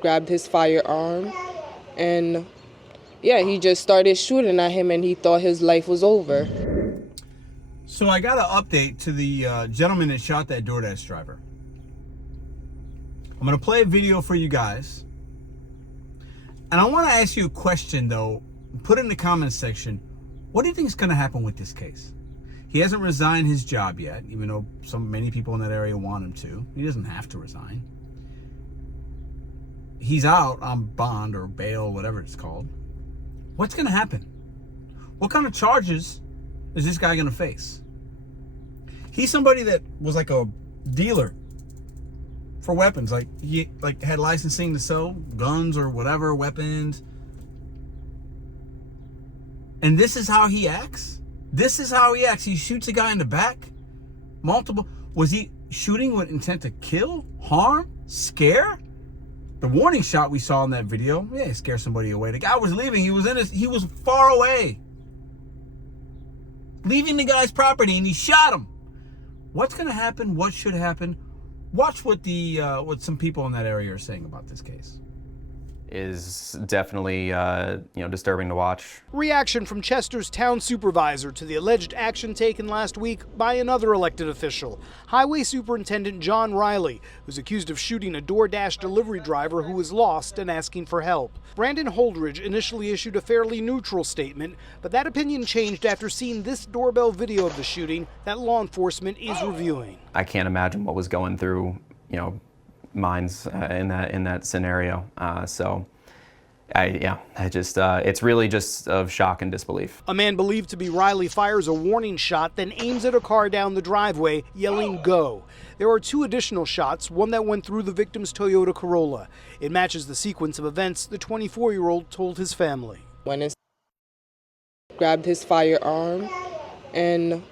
grabbed his firearm, and yeah, he just started shooting at him, and he thought his life was over. So I got an update to the gentleman that shot that DoorDash driver. I'm going to play a video for you guys. And I want to ask you a question, though. Put it in the comments section. What do you think is going to happen with this case? He hasn't resigned his job yet, even though many people in that area want him to. He doesn't have to resign. He's out on bond or bail, whatever it's called. What's going to happen? What kind of charges is this guy going to face? He's somebody that was like a dealer for weapons. Like he had licensing to sell guns or whatever, weapons. And this is how he acts? This is how he acts. He shoots a guy in the back. Multiple. Was he shooting with intent to kill, harm, scare? The warning shot we saw in that video, yeah, scare somebody away. The guy was leaving. He was far away, leaving the guy's property, and he shot him. What's going to happen? What should happen? Watch what some people in that area are saying about this case. Is definitely disturbing to watch. Reaction from Chester's town supervisor to the alleged action taken last week by another elected official, Highway Superintendent John Riley, who's accused of shooting a DoorDash delivery driver who was lost and asking for help. Brandon Holdridge initially issued a fairly neutral statement, but that opinion changed after seeing this doorbell video of the shooting that law enforcement is reviewing. I can't imagine what was going through, minds in that scenario. It's really just of shock and disbelief. A man believed to be Riley fires a warning shot, then aims at a car down the driveway, yelling "go." There are two additional shots, one that went through the victim's Toyota Corolla. It matches the sequence of events the 24-year-old told his family. When he grabbed his firearm, and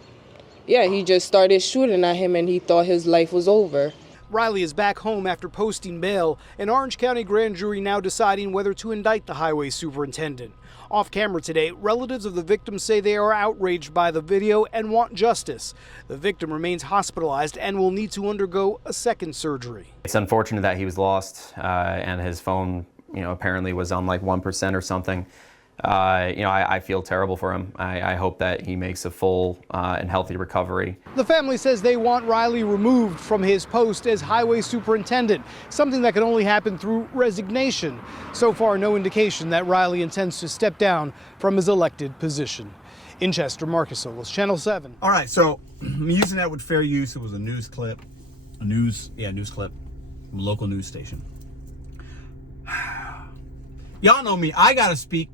yeah, he just started shooting at him, and he thought his life was over. Riley is back home after posting bail. An Orange County grand jury now deciding whether to indict the highway superintendent. Off camera today, relatives of the victim say they are outraged by the video and want justice. The victim remains hospitalized and will need to undergo a second surgery. It's unfortunate that he was lost and his phone, apparently was on like 1% or something. I feel terrible for him. I hope that he makes a full and healthy recovery. The family says they want Riley removed from his post as highway superintendent, something that can only happen through resignation. So far, no indication that Riley intends to step down from his elected position. In Chester, Marcus Solis, Channel 7. All right, so I'm using that with fair use. It was a news clip, news clip from a local news station. Y'all know me. I gotta speak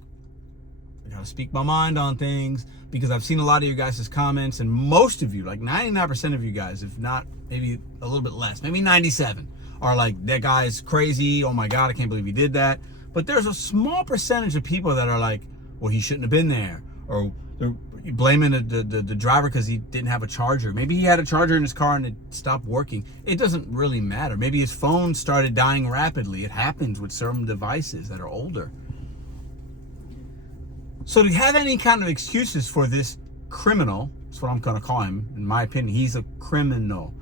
my mind on things because I've seen a lot of you guys' comments, and most of you, like 99% of you guys, if not maybe a little bit less, maybe 97, are like, that guy's crazy. Oh my God, I can't believe he did that. But there's a small percentage of people that are like, well, he shouldn't have been there, or they're blaming the driver because he didn't have a charger. Maybe he had a charger in his car and it stopped working. It doesn't really matter. Maybe his phone started dying rapidly. It happens with certain devices that are older. So to have any kind of excuses for this criminal, that's what I'm going to call him, in my opinion, he's a criminal.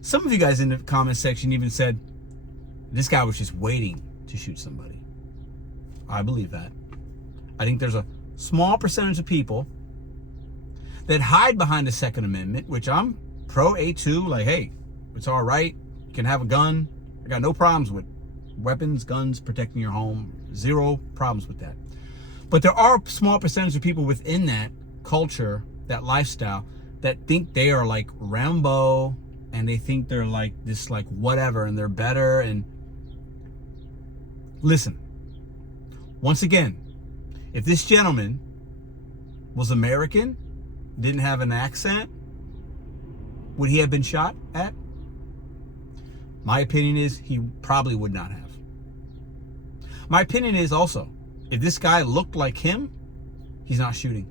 Some of you guys in the comment section even said this guy was just waiting to shoot somebody. I believe that. I think there's a small percentage of people that hide behind the Second Amendment, which I'm pro A2, like, hey, it's all right. You can have a gun. I got no problems with weapons, guns, protecting your home. Zero problems with that. But there are a small percentage of people within that culture, that lifestyle, that think they are like Rambo, and they think they're like this, like whatever, and they're better. And listen, once again, if this gentleman was American, didn't have an accent, would he have been shot at? My opinion is he probably would not have. My opinion is also, if this guy looked like him, he's not shooting.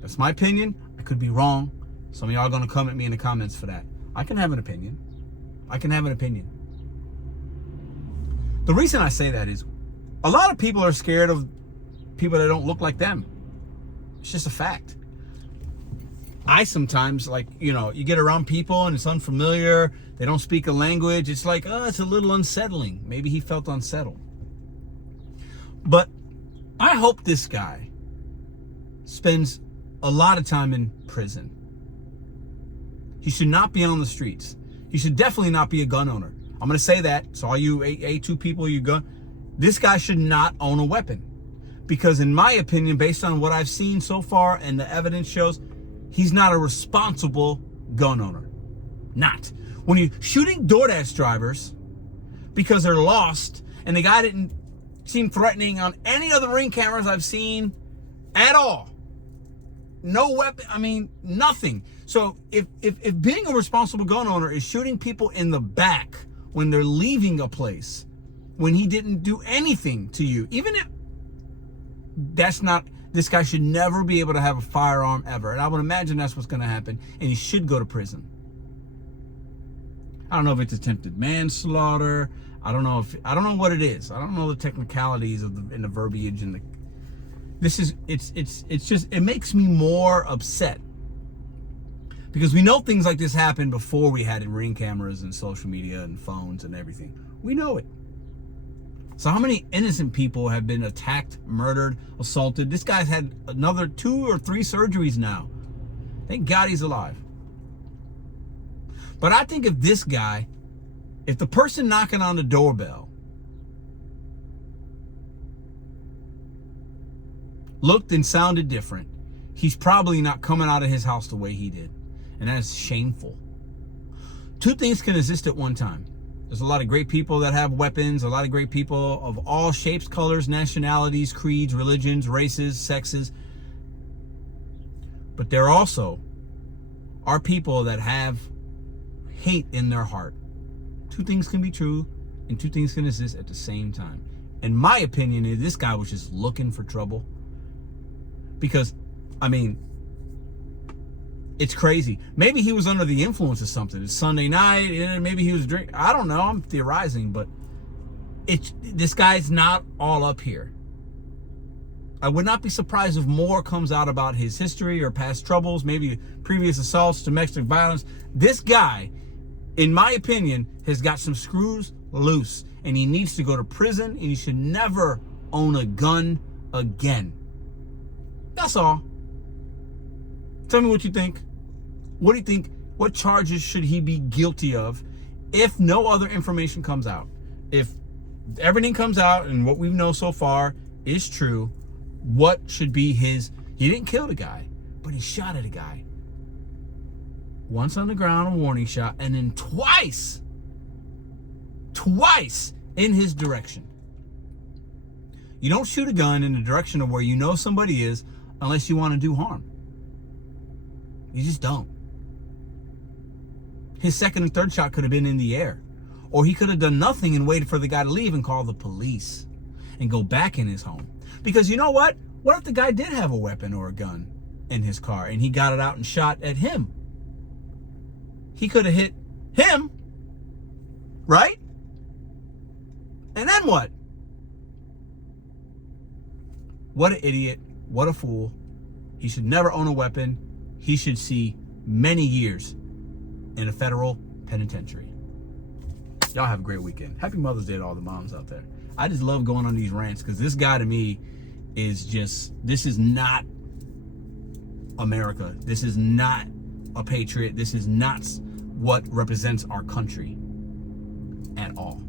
That's my opinion. I could be wrong. Some of y'all are going to come at me in the comments for that. I can have an opinion. The reason I say that is a lot of people are scared of people that don't look like them. It's just a fact. I sometimes, like, you know, you get around people and it's unfamiliar, they don't speak a language, it's like, oh, it's a little unsettling. Maybe he felt unsettled. But I hope this guy spends a lot of time in prison. He should not be on the streets. He should definitely not be a gun owner. I'm going to say that. So all you A2 people, you gun, this guy should not own a weapon. Because in my opinion, based on what I've seen so far and the evidence shows, he's not a responsible gun owner. Not. When you're shooting DoorDash drivers because they're lost and the guy didn't seem threatening on any of the ring cameras I've seen at all. No weapon, I mean, nothing. So if being a responsible gun owner is shooting people in the back when they're leaving a place, when he didn't do anything to you, even if that's not, this guy should never be able to have a firearm ever. And I would imagine that's what's going to happen. And he should go to prison. I don't know if it's attempted manslaughter. I don't know what it is. I don't know the technicalities of the verbiage and it's just, it makes me more upset. Because we know things like this happened before we had ring cameras and social media and phones and everything. We know it. So how many innocent people have been attacked, murdered, assaulted? This guy's had another 2 or 3 surgeries now. Thank God he's alive. But I think if this guy, if the person knocking on the doorbell looked and sounded different, he's probably not coming out of his house the way he did. And that is shameful. 2 things can exist at one time. There's a lot of great people that have weapons, a lot of great people of all shapes, colors, nationalities, creeds, religions, races, sexes. But there also are people that have hate in their heart. 2 things can be true and 2 things can exist at the same time. In my opinion, this guy was just looking for trouble. Because, I mean, it's crazy. Maybe he was under the influence of something. It's Sunday night, maybe he was drinking. I don't know. I'm theorizing, but this guy's not all up here. I would not be surprised if more comes out about his history or past troubles, maybe previous assaults, domestic violence. This guy, in my opinion, has got some screws loose, and he needs to go to prison, and he should never own a gun again. That's all. Tell me what you think. What do you think? What charges should he be guilty of if no other information comes out? If everything comes out and what we know so far is true, what should be his? He didn't kill the guy, but he shot at a guy. Once on the ground, a warning shot, and then twice in his direction. You don't shoot a gun in the direction of where you know somebody is unless you want to do harm. You just don't. His second and third shot could have been in the air. Or he could have done nothing and waited for the guy to leave and call the police and go back in his home. Because you know what? What if the guy did have a weapon or a gun in his car and he got it out and shot at him? He could have hit him, right? And then what? What an idiot. What a fool. He should never own a weapon. He should see many years in a federal penitentiary. Y'all have a great weekend. Happy Mother's Day to all the moms out there. I just love going on these rants because this guy to me is just, this is not America. This is not a patriot. This is not what represents our country at all.